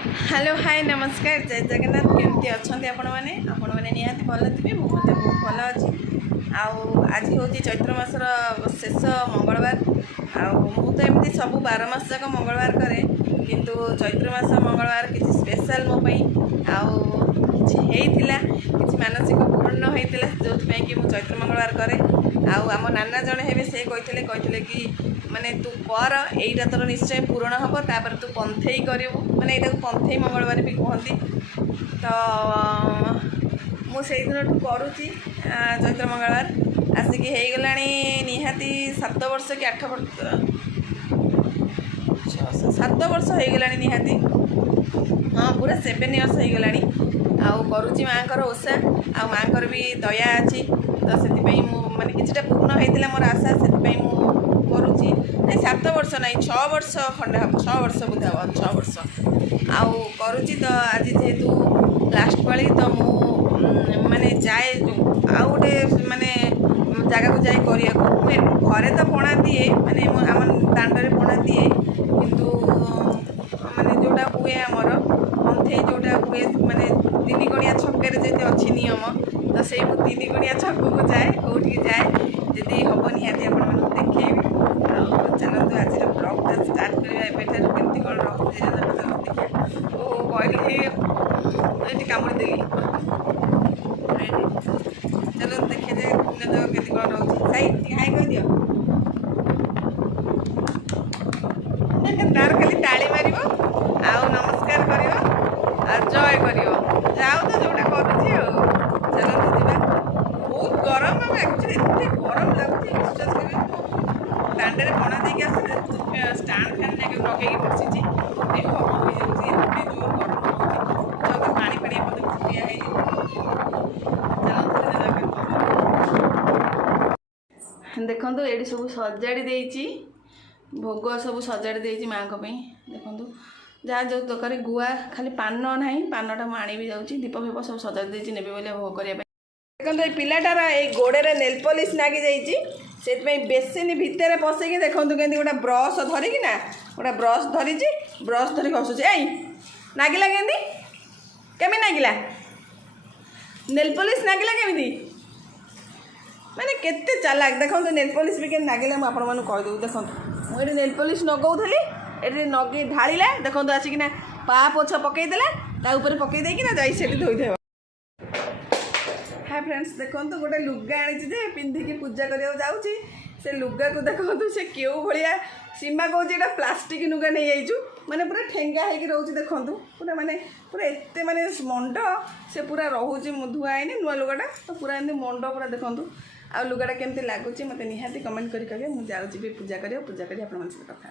Hello hi नमस्कार जय जगन्नाथ केमती अच्छा आपण मैंने निहाती भल थे मुझे बहुत भल अच्छी आज हूँ चैत्र मासर शेष मंगलवार तो एमती सब 12 मास जाक मंगलवार करे किंतु चैत्र मास मंगलवार किसी स्पेशल मो कि मानसिक पूर्ण होता जो कि मुझे चैत्र मंगलवार करे आम नाना जड़े हे से कहते कि माने तू कर यहीटा तोर निश्चय पूरण हम तापर तू पंथई करू माने यहाँ पंथई मंगलवार भी कहती तो मुझे दिन करुच्ची चैत्र मंगलवार आसिक हो निहाती 7 वर्ष कि 8 वर्ष 7 वर्ष हो गला निहाती हाँ पूरा 7 इयर्स हो गला करुच्ची माँ ओषा आ माँ भी दया अच्छी तो से माने किछिटा पूर्ण होता मोर आशा से करुच्ची 7 वर्ष ना 6 वर्ष खंडे हम 6 वर्ष बुझा हम 6 वर्ष आउ करुच्ची तो आज जेहेतु लास्ट पाली तो मु माने जाए आउ गोटे माने जगह को जाए करिया घरे तो पणा दिए माने आम दांडे पणा दिए किंतु माने जोटा हुए आमर अंधे जोटा हुए माने 3 गणिया छक्के जैसे अच्छी नियम तो से 3 गणिया छक को जाए कौटी जाए जदि हम निहाती आप देखे चलते आज ब्लॉगटा स्टार्ट करवा केमती कौन रखुचे देखिए ओ कहली कामुड़ी देली चलो देखिए केमती कौन रोचे सही हाई कह दियो तार खाली ताली मार नमस्कार कर जय कर जाओ तो जोटा करुच्ची चलते जावा बहुत गरम एक्चुअली एत गरम लगुच विश्वास करें दांडे पणा देके आस स्टाण फैन लगे बसी देह हो जाए जोर गरम हो पानी पानी पिया देखो ये सब सजाड़ी देती भोग सब सजाड़ी देती माँ को देखो जहाँ जो दरकार गुआ खाली पान ना पानटा मुझे भी जाऊँगी दीप फीप सब सजाड़ी देती ने बोले भोग करने देखो ये पिलाटार ये गोड़े नेल पॉलिश नागी जाइए बेसिन भितर पसैकी देखो कमी गोटे ब्रश धरिकी गोटे ब्रश धरी ब्रश धरिक हसुचे आई नागिला केमी नागिला नेल पॉलिश नागिला केमी माने केते चालाक देखो नेल पॉलिश भी केम नागिला मुझे कहीदेवी देखो मुझे नेल पॉलिश नगौली ये नगे ढाला देखो आसिकिना पा पोछ पकईदेला पकईदेना जा धोईदेव हाय फ्रेंड्स देखो गोटे लुगा आनी पिंधिकी पूजा करने जाऊँगी से लुगा को देखो से क्यों भाया सीमा कौच यहाँ प्लास्टिक लुगा नहीं जाइचु माने पूरा ठेंगा होगी रोचे देखो पूरा माने पूरा एत माने मंड से पूरा रोचे धुआई नुआ लुगाटा तो पूरा एमती मंड पूरा देखो आ लुगाटा केमती लगुच मत निहाती कमेंट करेंगे कहे मुझे जाऊँगी पूजा करी आप कथा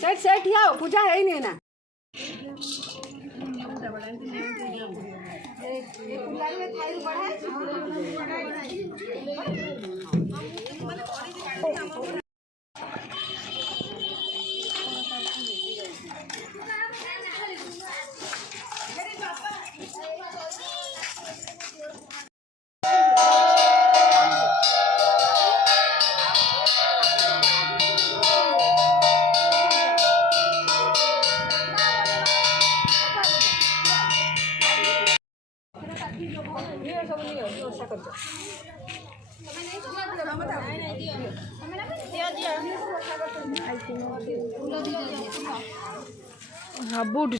सेठ सेठ आओ पूजा है ही नहीं ना हाँ बूट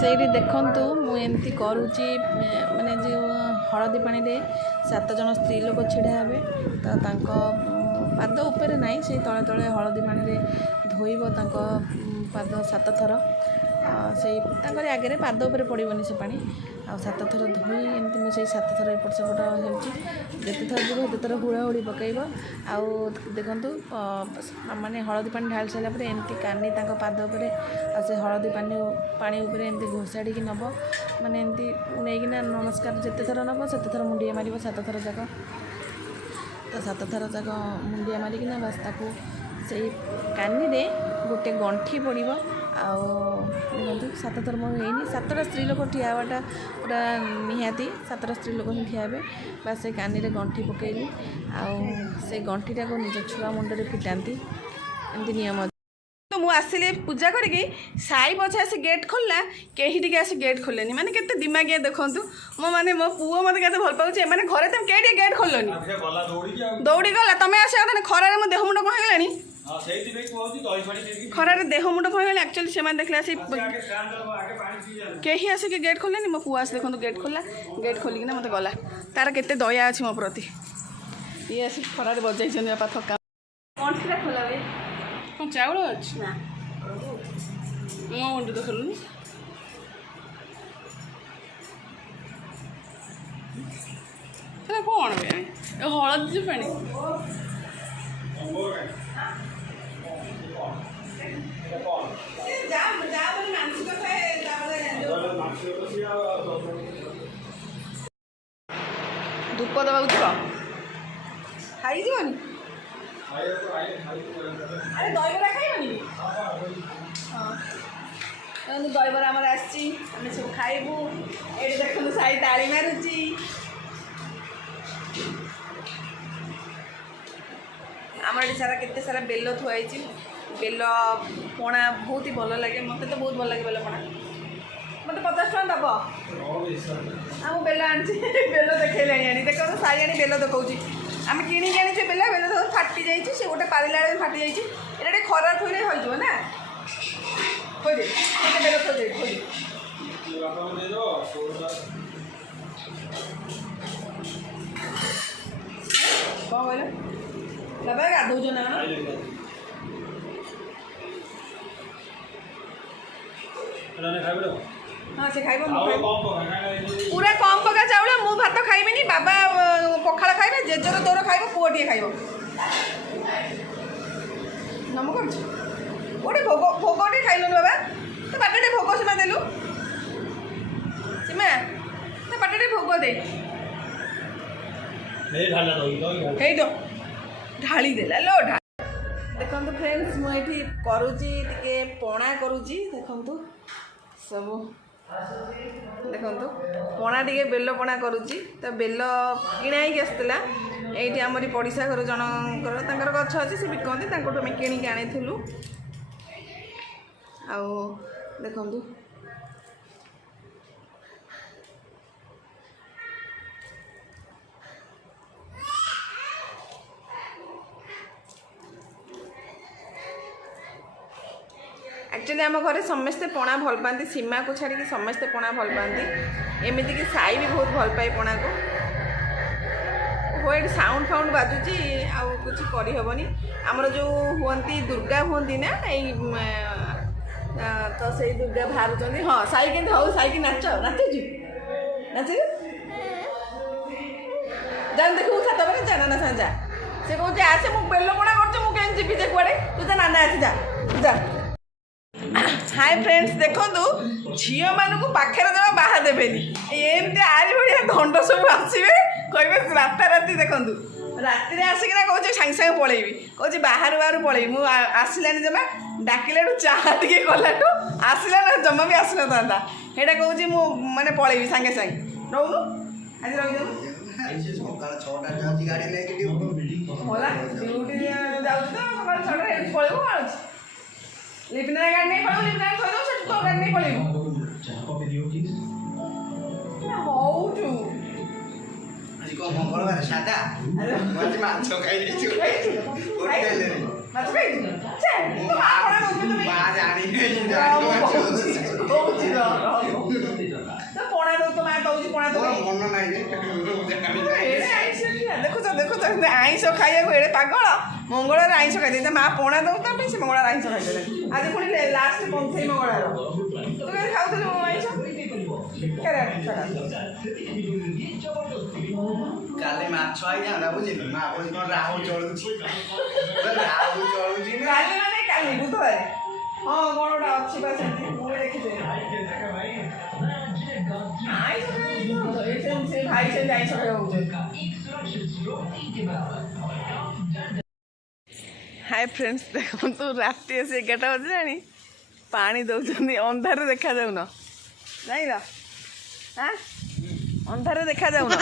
ସେଇଠି ଦେଖନ୍ତୁ ମୁଁ ଏମିତି କରୁଛି ମାନେ ଯେଉଁ ହଳଦୀ ପାଣିରେ 7 ଜଣ ସ୍ତ୍ରୀ ଲୋକ ଛିଡ଼ା ହେବେ ତ ତାଙ୍କ ପାଦ ଉପରେ ନାହିଁ ସେଇ ତଳେ ତଳେ ହଳଦୀ ପାଣିରେ ଧୋଇବ ତାଙ୍କ ପାଦ 7 ଥର ସେଇ ତାଙ୍କରି ଆଗରେ ପାଦ ଉପରେ ପଡ଼ିବନି ସେ ପାଣି ଆଉ 7 ଥର ଧୋଇ ଏମିତି ମୁଁ ସେଇ 7 ଥର ଏପଟ ସେପଟ ହେଉଛି ଯେତେ ଥର ଯିବ ସେତେ ଥର ହୁଳାହୁଳି ପକାଇବ ଆଉ ଦେଖନ୍ତୁ ମାନେ ହଳଦୀ ପାଣି ଢାଳି ସାରିଲା ପରେ ଏମିତି କାନି ତାଙ୍କ ପାଦ ଉପରେ ଆଉ ସେ ହଳଦୀ ପାଣି ଉପରେ ଏମିତି ଘୋଷାଡ଼ିକି ନେବ ମାନେ ଏମିତି ନେଇକିନା ନମସ୍କାର ଯେତେ ଥର ନେବ ସେତେ ଥର ମୁଣ୍ଡିଆ ମାରିବ 7 ଥର ଯାକ ତ 7 ଥର ଯାକ ମୁଣ୍ଡିଆ ମାରିକିନା ବାସ୍ ତାକୁ ସେଇ କାନିରେ ଗୋଟେ ଗଣ୍ଠି ପଡ଼ିବ ଆଉ ଦେଖନ୍ତୁ 7 ଥର ମୋର ହେଇନି 7ଟା ସ୍ତ୍ରୀ ଲୋକ ଠିଆ ହେବାଟା ପୁରା ନିହାତି 7ଟା ସ୍ତ୍ରୀ ଲୋକ ହିଁ ଠିଆ ହେବେ ବା ସେ କାନିରେ ଗଣ୍ଠି ପକାଇଲି ଆଉ ସେ ଗଣ୍ଠିଟାକୁ ନିଜ ଛୁଆ ମୁଣ୍ଡରେ ଫିଟାନ୍ତି ଏମିତି ନିୟମ ଅଛି। ମୁଁ ଆସିଲି ପୂଜା କରିକି ସାଇ ପଛେ ଆସି ଗେଟ୍ ଖୋଲିଲା କେହି ଟିକେ ଆସି ଗେଟ୍ ଖୋଲେନି ମାନେ କେତେ ଦିମାଗିଆ ଦେଖନ୍ତୁ ମାନେ ମୋ ପୁଅ ମୋତେ କେତେ ଭଲ ପାଉଛି ଏମାନେ ଘରେ ତମେ କେହି ଟିକେ ଗେଟ୍ ଖୋଲନି ଦୌଡ଼ି ଗଲା ତମେ ଆସିବା କଥା ଖରାରେ ମୋ ଦେହ ମୁଣ୍ଡ କ'ଣ ହେଇଗଲାଣି ଖରାରେ ଦେହ ମୁଣ୍ଡ କ'ଣ ହେଇଗଲାଣି ଆକ୍ଚୁଆଲି ସେମାନେ ଦେଖିଲେ ଆସି କେହି ଆସିକି ଗେଟ୍ ଖୋଲିଲେନି ମୋ ପୁଅ ଆସି ଦେଖନ୍ତୁ ଗେଟ୍ ଖୋଲିଲା ଗେଟ୍ ଖୋଲିକିନା ମୋତେ ଗଲା ତାର କେତେ ଦୟା ଅଛି ମୋ ପ୍ରତି ଇଏ ଆସି ଖରାରେ ବଜାଇଛନ୍ତି ବାପା ଥକା କ'ଣ ସେଟା ଖୋଲା ହୁଏ କ'ଣ ଚାଉଳ ଅଛି ନା ମୋ ମୁଣ୍ଡ ତ ଖୋଲୁନି ସେଟା କ'ଣ ଏ ହଳଦୀ ପାଣି ଧୂପ ଦେବାକୁ ଯିବ ଖାଇଯିବନି ଆରେ ଦହିବରା ଖାଇବନି ହଁ ଦହିବରା ଆମର ଆସିଛି ଆମେ ସବୁ ଖାଇବୁ ଏଇଠି ଦେଖନ୍ତୁ ସାଇ ତାଳି ମାରୁଛି ଆମର ଏଠି ସାରା କେତେ ସାରା ବେଲ ଥୁଆ ହେଇଛି ବେଲ ପଣା ବହୁତ ହି ଭଲ ଲାଗେ ମୋତେ ତ ବହୁତ ଭଲ ଲାଗେ ବେଲ ପଣା ମୋତେ 50 ଟଙ୍କା ଦେବ ଆଉ ମୁଁ ବେଲ ଆଣିଛି ବେଲ ଦେଖେଇଲାଣି ଆଣି ଦେଖନ୍ତୁ ସାଇ ଆଣି ବେଲ ଦେଖାଉଛି आम किणी आनी बेला बेला तो फाटी जाइए से गोटे पारिला फाटी जाइए एटा टे खरा थोड़े हो ना खोई दे बेला थोड़ी दे खोई कौन कहल बाबा गाधौच ना हाँ से खाइब पूरा कम पका चाउल मु भात खाइबिनी बाबा पखाड़ खाइबे जेजर तोर खाइब पुओटे खाइब नम कर गोटे भोग भोगटे खाइलु बाबा तो बाटे भोग सीमा देलु सीमा तो बाटे भोग दे ढाली देला लो देखो फ्रेंड्स मुझे करुची टे पणा करुची देखु सब देखो पणा टे बेल पणा करुची तो बेल किणा आसला ये आमरी पड़िशा घर जनकर गछ अच्छे से बिकती आम किणिक आनीलु आ देखु एक्चुअली आम घर समस्ते पणा भल पाती सीमा को छाड़ी समस्ते पणा भल पाती एमती कि साई भी बहुत भल पाए पणा को हो ये साउंड फाउंड बाजुची आउ कुछ करहबनी आमर जो हुंती दुर्गा हुंती ना तो से दुर्गा बाहर हाँ साई के हो साई की नाच नाचुची नाच जान देखो छात पर जा नाना साजा से कहे आसे मु बेल पणा कर जीवी जे कड़े तू तो नाना आसी जा जा हाय फ्रेंड्स देखो झील मानू पाखे जमा बाहा देवेनि एमती आरी भाया दंड सब आसवे कहे राताराति देखु राति आसिक कहे सांगे सांगे पलैबी कहे बाहर बाहर पलैबी मुझे आसलानी जमा डाकिला चाह टे कलाठू आसला ना जमा भी आस ना ସେଇଟା କହୁଛି ମୁଁ ମାନେ ପଳେଇବି ସାଙ୍ଗେ ସାଙ୍ଗେ ରହୁନୁ ଆଜି ରହିଯାଉ ସକାଳ 6ଟା ଯାଉଛି ଗାଡ଼ି ନେଇକି ହେଲା ଡ୍ୟୁଟି ଯାଉଛି ତ ସକାଳ 6ଟା ଏଠି ପଳେଇବୁ ଆଉଛି ଲିପିନା ଗାଡ଼ି ନେଇ ପଳେଇବୁ ଲିପିନା ଥୋଇଦେବୁ ସେଠି ତୋ ଗାଡ଼ି ନେଇ ପଳେଇବୁ ହଉଛୁ ଆଜି କ'ଣ ମଙ୍ଗଳବାର ସାଧା ଆଜି ମାଛ ଖାଇଦେଇଛୁ ହୋଟେଲରେ ମାଛ ଖାଇଛୁ ଛେ ତୁ ମା ପଣା ଦଉଛୁ ମା ଜାଣିନି ତ ପଣା ଦଉ ତ ମା ଦଉଛି ପଣା ଦଉ ମନ ନାହିଁ ଦେଖୁଛ ଦେଖୁଛ ଆଇଁଷ ଖାଇବାକୁ ଏଡ଼େ ପାଗଳ ମଙ୍ଗଳବାର ଆଇଁଷ ଖାଇଦେଇ ତା ମା ପଣା ଦଉ ତା ପାଇଁ ସେ ମଙ୍ଗଳବାର ଆଇଁଷ ଖାଇଦେଲେ ଆଜି ପୁଣି ଲାଷ୍ଟ ପନ୍ଥେଇ ମଙ୍ଗଳବାର ତୁ କେମିତି ଖାଉଥିଲୁ ଆଇଁଷ କାଲି ମାଛ ଆଇଥାନ୍ତା ବୁଝିଲୁ ମା କହୁଛି କ'ଣ ରାହୁ ଚଳୁଛି ରାହୁ ଚଳୁଛି ନା କାଲି ମାନେ କାଲି ବୁଧବାର ହଁ କ'ଣ ଗୋଟେ ଅଛି ବା ସେମିତି ମୁଁ ଦେଖିଥିଲି ଆଇଁଷ ସେ ଭାଇ ସେମିତି ଆଇଁଷ ଖାଇବାକୁ हाय फ्रेंड्स देखो राति 11टा बजलानी पानी दौरान अंधार देखा जाऊन जाइल हाँ अंधार देखा जाऊन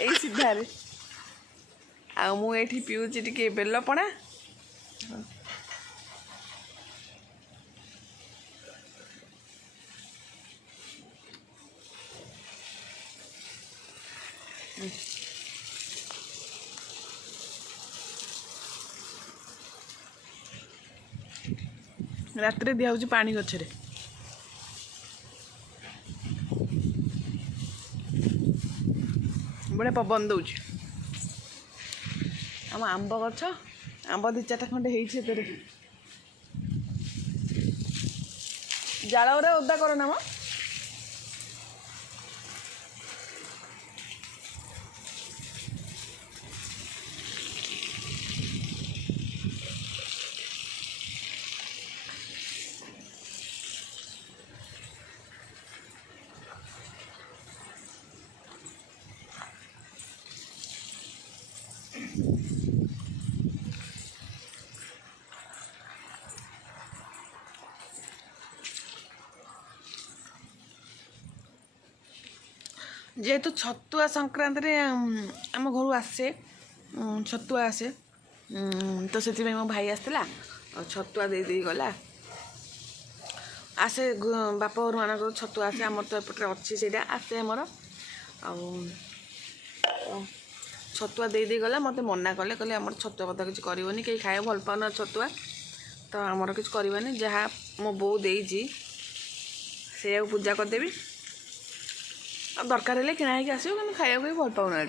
यही सीधारे आ मुझे पीऊँच टे बेलपणा रात दिया पानी गछरे बड़े पवन दौर आम आंब गछ आंब 2-4टा खंडे होते जाल ओदा कर ना जेहेतु छतुआ संक्रांति रे आम घर आसे छतुआ आसे तो से मो भाई आसला छतुआ दे गला आसे बाप घर मान छतुआ आसे आमर तो एपटे अच्छी से आसे आमर छतुआ दे गला मत मना कले कहले आम छतुआ पता किसी करनी कहीं खाए भल पाऊना छतुआ तो आमर किसी करवानी जहाँ मो बो देजी से पूजा करदेवी दरकार किना होगी आसो कि खाया भी भल पाऊना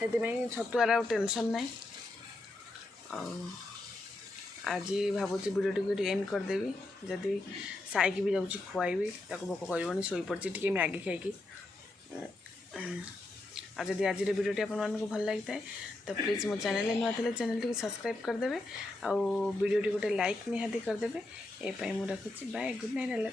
से छतुआर टेंशन ना आज भावुँ वीडियो एंड करदेवी जदि साइक भी जाऊँगी खुआई भोक कर शोई पड़ी टी मैगी खाई आदि आज वीडियो आपको भल लगी है तो प्लीज़ मो चैनल नुआ थे चैनल टी सब्सक्राइब करदे आउ वीडियो गोटे लाइक निहाती करदे ए मुझे रखुच्छी बाय गुड नाइट।